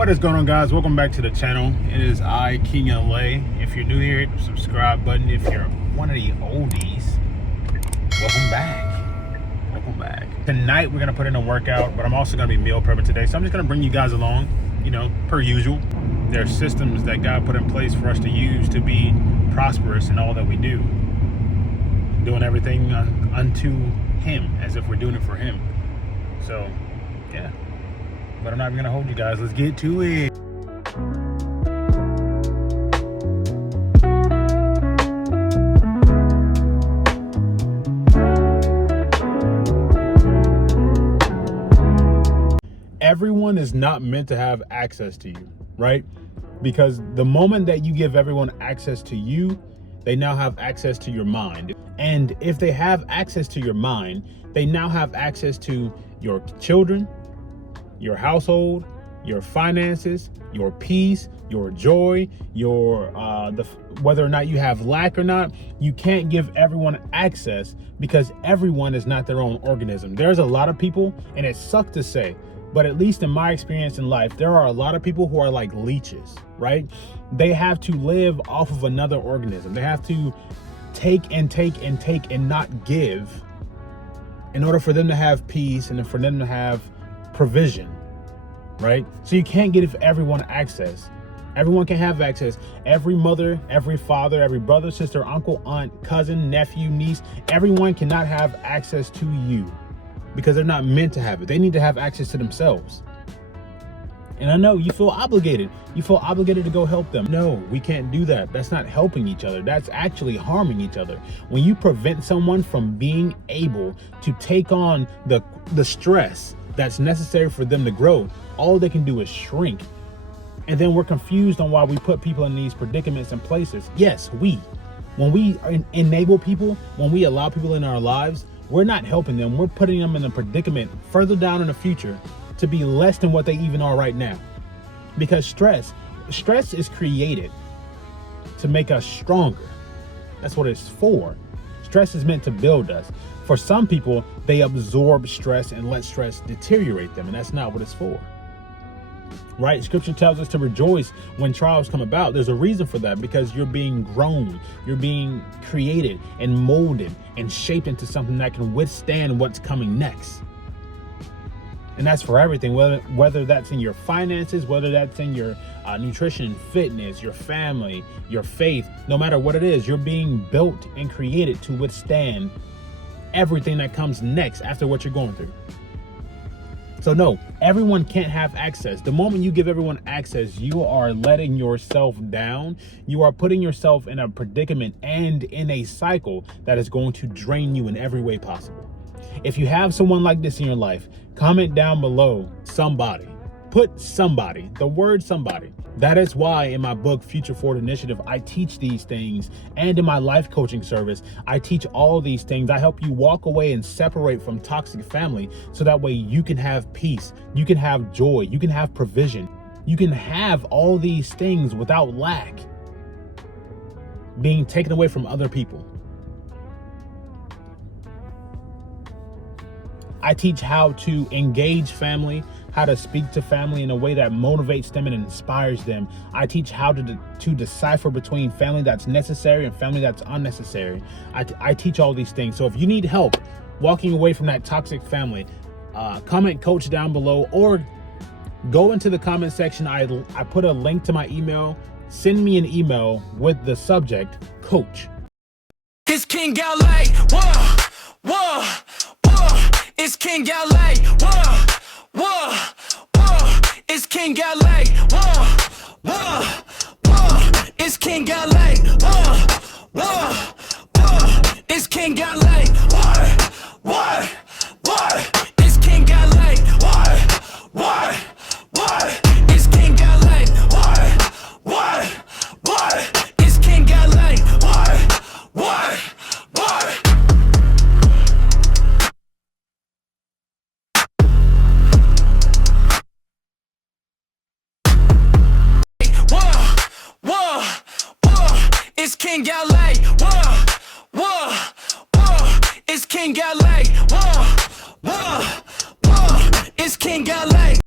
What is going on, guys? Welcome back to the channel. It is I, King LA. If you're new here, hit the subscribe button. If you're one of the oldies, welcome back. Tonight we're gonna put in a workout, but I'm also gonna be meal prepping today, so I'm just gonna bring you guys along, per usual. There are systems that God put in place for us to use to be prosperous in all that we do, doing everything unto Him, as if we're doing it for Him. So yeah, but I'm not even gonna hold you guys. Let's get to it. Everyone is not meant to have access to you, right? Because the moment that you give everyone access to you, they now have access to your mind. And if they have access to your mind, they now have access to your children, your household, your finances, your peace, your joy, your whether or not you have lack or not. You can't give everyone access because everyone is not their own organism. There's a lot of people, and it sucks to say, but at least in my experience in life, there are a lot of people who are like leeches, right? They have to live off of another organism. They have to take and take and take and not give in order for them to have peace and for them to have provision, right? So you can't give everyone access. Everyone can have access. Every mother, every father, every brother, sister, uncle, aunt, cousin, nephew, niece, everyone cannot have access to you because they're not meant to have it. They need to have access to themselves. And I know you feel obligated. You feel obligated to go help them. No, we can't do that. That's not helping each other. That's actually harming each other. When you prevent someone from being able to take on the stress that's necessary for them to grow, all they can do is shrink. And then we're confused on why we put people in these predicaments and places. Yes, when we enable people, when we allow people in our lives, we're not helping them. We're putting them in a predicament further down in the future to be less than what they even are right now. Because stress is created to make us stronger. That's what it's for. Stress is meant to build us. For some people, they absorb stress and let stress deteriorate them, and that's not what it's for. Right? Scripture tells us to rejoice when trials come about. There's a reason for that, because you're being grown, you're being created and molded and shaped into something that can withstand what's coming next. And that's for everything, whether that's in your finances, whether that's in your nutrition and fitness, your family, your faith, no matter what it is, you're being built and created to withstand everything that comes next after what you're going through. So no, everyone can't have access. The moment you give everyone access, you are letting yourself down. You are putting yourself in a predicament and in a cycle that is going to drain you in every way possible. If you have someone like this in your life, comment down below somebody. Put somebody, the word somebody. That is why in my book, Future Forward Initiative, I teach these things. And in my life coaching service, I teach all these things. I help you walk away and separate from toxic family so that way you can have peace, you can have joy, you can have provision. You can have all these things without lack being taken away from other people. I teach how to engage family, how to speak to family in a way that motivates them and inspires them. I teach how to decipher between family that's necessary and family that's unnecessary. I teach all these things. So if you need help walking away from that toxic family, comment coach down below, or go into the comment section. I put a link to my email. Send me an email with the subject coach. It's King LA, whoa, whoa, whoa. It's King LA, whoa, whoa, whoa. It's King LA, whoa, whoa, whoa. It's King LA, whoa, whoa, whoa. It's King LA, what, what? It's King LA, what? It's King LA, what? It's King LA, what? It's King LA, It's King LA, It's King LA.